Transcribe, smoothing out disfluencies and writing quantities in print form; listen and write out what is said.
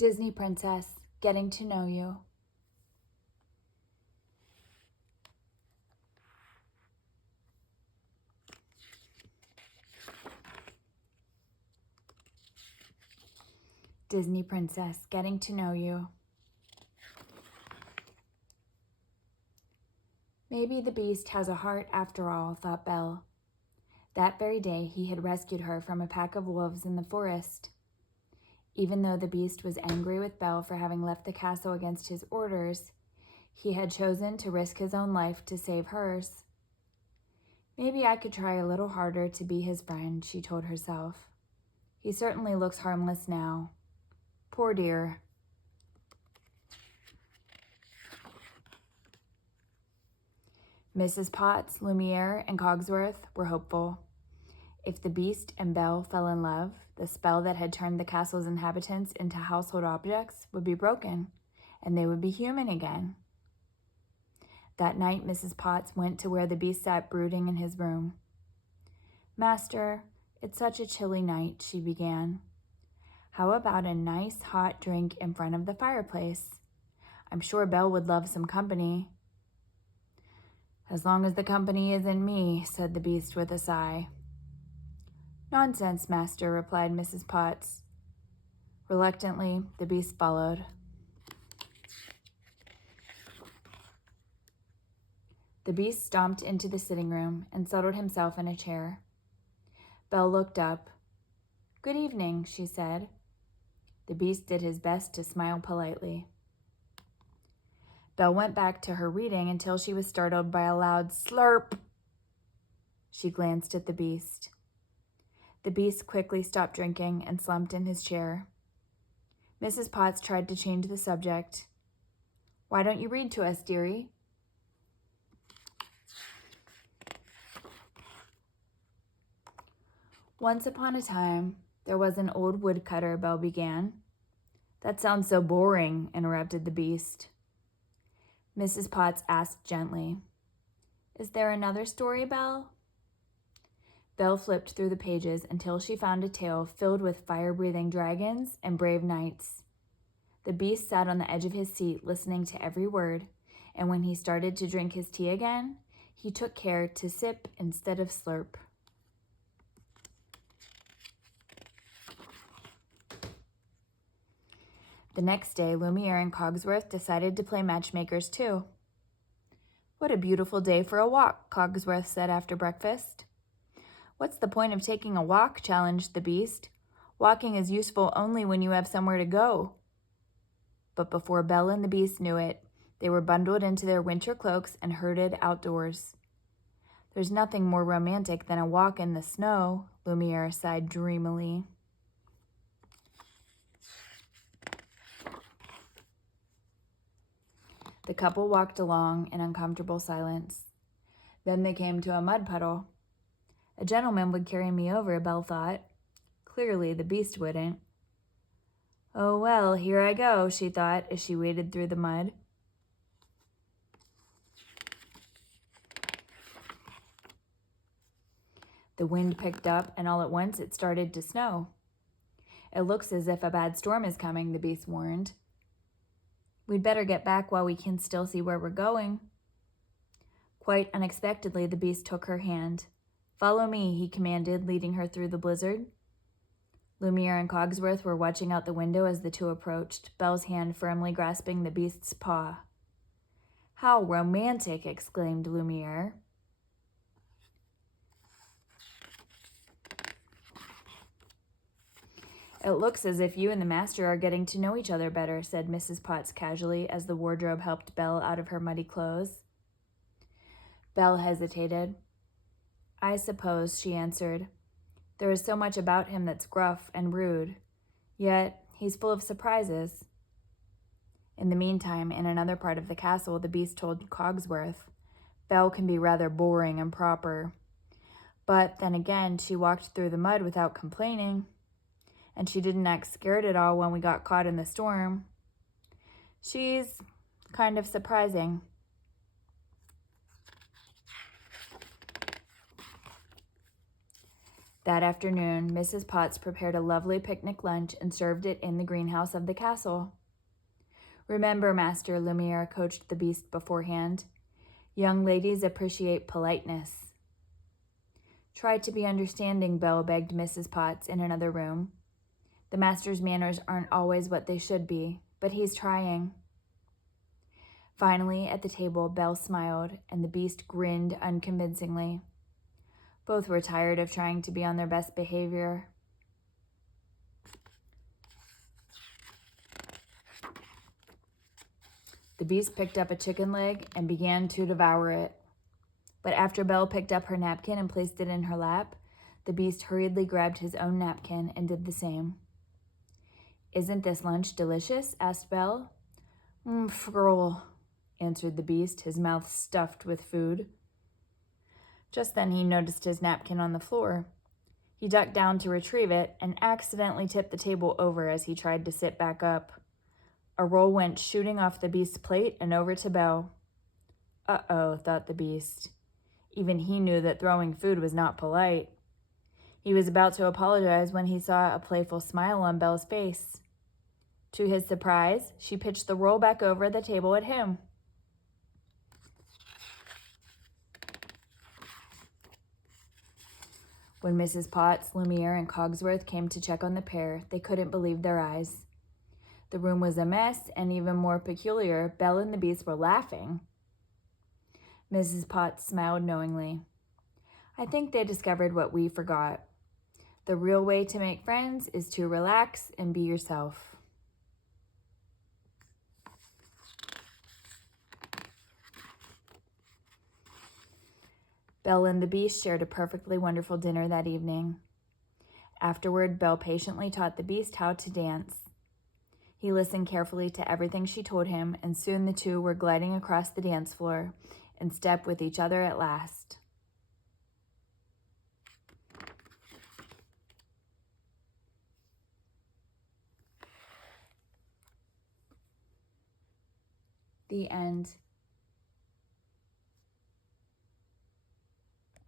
Disney Princess, Getting to Know You. Disney Princess, Getting to Know You. Maybe the beast has a heart after all, thought Belle. That very day he had rescued her from a pack of wolves in the forest. Even though the beast was angry with Belle for having left the castle against his orders, he had chosen to risk his own life to save hers. Maybe I could try a little harder to be his friend, she told herself. He certainly looks harmless now. Poor dear. Mrs. Potts, Lumiere, and Cogsworth were hopeful. If the beast and Belle fell in love, the spell that had turned the castle's inhabitants into household objects would be broken, and they would be human again. That night, Mrs. Potts went to where the beast sat brooding in his room. "Master, it's such a chilly night," she began. "How about a nice hot drink in front of the fireplace? I'm sure Belle would love some company." "As long as the company isn't me," said the beast with a sigh. "Nonsense, master," replied Mrs. Potts. Reluctantly, the beast followed. The beast stomped into the sitting room and settled himself in a chair. Belle looked up. "Good evening," she said. The beast did his best to smile politely. Belle went back to her reading until she was startled by a loud slurp. She glanced at the beast. The beast quickly stopped drinking and slumped in his chair. Mrs. Potts tried to change the subject. "Why don't you read to us, dearie?" "Once upon a time, there was an old woodcutter," Belle began. "That sounds so boring," interrupted the beast. Mrs. Potts asked gently, "Is there another story, Belle?" Belle flipped through the pages until she found a tale filled with fire-breathing dragons and brave knights. The beast sat on the edge of his seat listening to every word, and when he started to drink his tea again, he took care to sip instead of slurp. The next day, Lumiere and Cogsworth decided to play matchmakers too. "What a beautiful day for a walk," Cogsworth said after breakfast. "What's the point of taking a walk?" challenged the beast. "Walking is useful only when you have somewhere to go." But before Belle and the beast knew it, they were bundled into their winter cloaks and herded outdoors. "There's nothing more romantic than a walk in the snow," Lumiere sighed dreamily. The couple walked along in uncomfortable silence. Then they came to a mud puddle. A gentleman would carry me over, Belle thought. Clearly, the beast wouldn't. "Oh, well, here I go," she thought as she waded through the mud. The wind picked up, and all at once it started to snow. "It looks as if a bad storm is coming," the beast warned. "We'd better get back while we can still see where we're going." Quite unexpectedly, the beast took her hand. "Follow me," he commanded, leading her through the blizzard. Lumiere and Cogsworth were watching out the window as the two approached, Belle's hand firmly grasping the beast's paw. "How romantic!" exclaimed Lumiere. "It looks as if you and the master are getting to know each other better," said Mrs. Potts casually as the wardrobe helped Belle out of her muddy clothes. Belle hesitated. "I suppose," she answered. "There is so much about him that's gruff and rude. Yet he's full of surprises." In the meantime, in another part of the castle, the beast told Cogsworth, "Belle can be rather boring and proper. But then again, she walked through the mud without complaining. And she didn't act scared at all when we got caught in the storm. She's kind of surprising." That afternoon, Mrs. Potts prepared a lovely picnic lunch and served it in the greenhouse of the castle. "Remember, Master," Lumiere coached the beast beforehand, "young ladies appreciate politeness." "Try to be understanding, Belle," begged Mrs. Potts in another room. "The master's manners aren't always what they should be, but he's trying." Finally, at the table, Belle smiled, and the beast grinned unconvincingly. Both were tired of trying to be on their best behavior. The beast picked up a chicken leg and began to devour it. But after Belle picked up her napkin and placed it in her lap, the beast hurriedly grabbed his own napkin and did the same. "Isn't this lunch delicious?" asked Belle. "Frrrl," answered the beast, his mouth stuffed with food. Just then he noticed his napkin on the floor. He ducked down to retrieve it and accidentally tipped the table over as he tried to sit back up. A roll went shooting off the beast's plate and over to Belle. "Uh-oh," thought the beast. Even he knew that throwing food was not polite. He was about to apologize when he saw a playful smile on Belle's face. To his surprise, she pitched the roll back over the table at him. When Mrs. Potts, Lumiere, and Cogsworth came to check on the pair, they couldn't believe their eyes. The room was a mess, and even more peculiar, Belle and the beast were laughing. Mrs. Potts smiled knowingly. "I think they discovered what we forgot. The real way to make friends is to relax and be yourself." Belle and the beast shared a perfectly wonderful dinner that evening. Afterward, Belle patiently taught the beast how to dance. He listened carefully to everything she told him, and soon the two were gliding across the dance floor, in step with each other at last. The end.